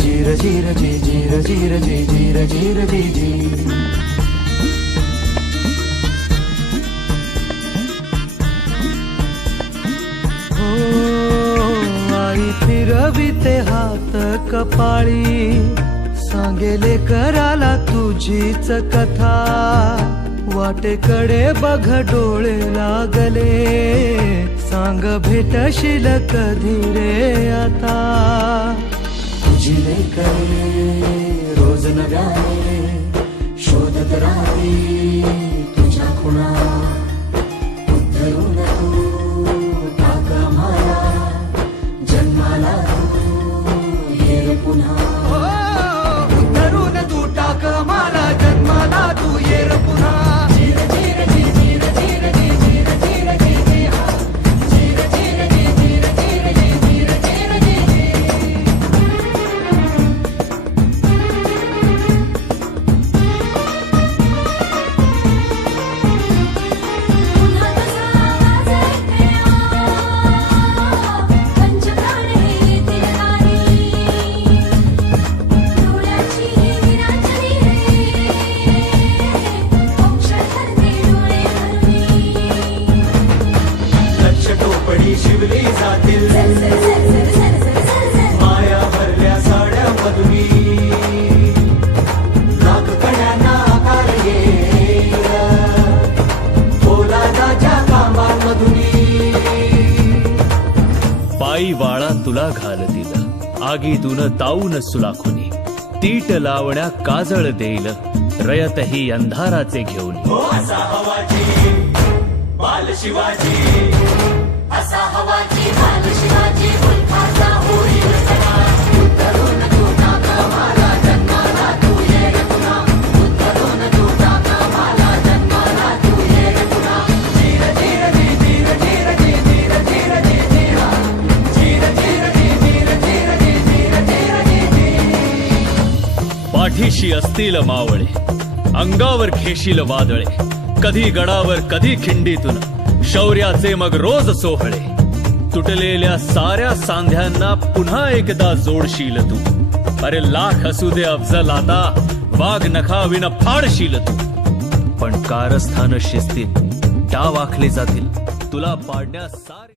जीर जीर जी जीर जीर जी जीर जीर जी जी। आई फिरविते हात कपाळी सांगेले कराला तुझीच कथा. वाटेकडे बघ डोळे लागले सांग भेटशील कधी रे? tujakula साडी पायी वाळा तुला घाल दिला आगीतून ताऊन सुलाखुनी. तीट लावण्या काजळ देईल. रयतही अंधाराचे घेऊन. बाल शिवाजी पाठीशी असतील मावळे अंगावर खेशील वादळे कधी गडावर कधी खिंडीतून. शौर्याचे मग रोज सोहळे. तुटलेल्या साऱ्या सांध्यांना पुन्हा एकदा जोडशील तू. अरे लाख असू दे अफजल आता वाघ नखाविन फाडशील तू. पण कारस्थान शिस्तीत डाव आखले जातील. तुला पाडण्यास सारे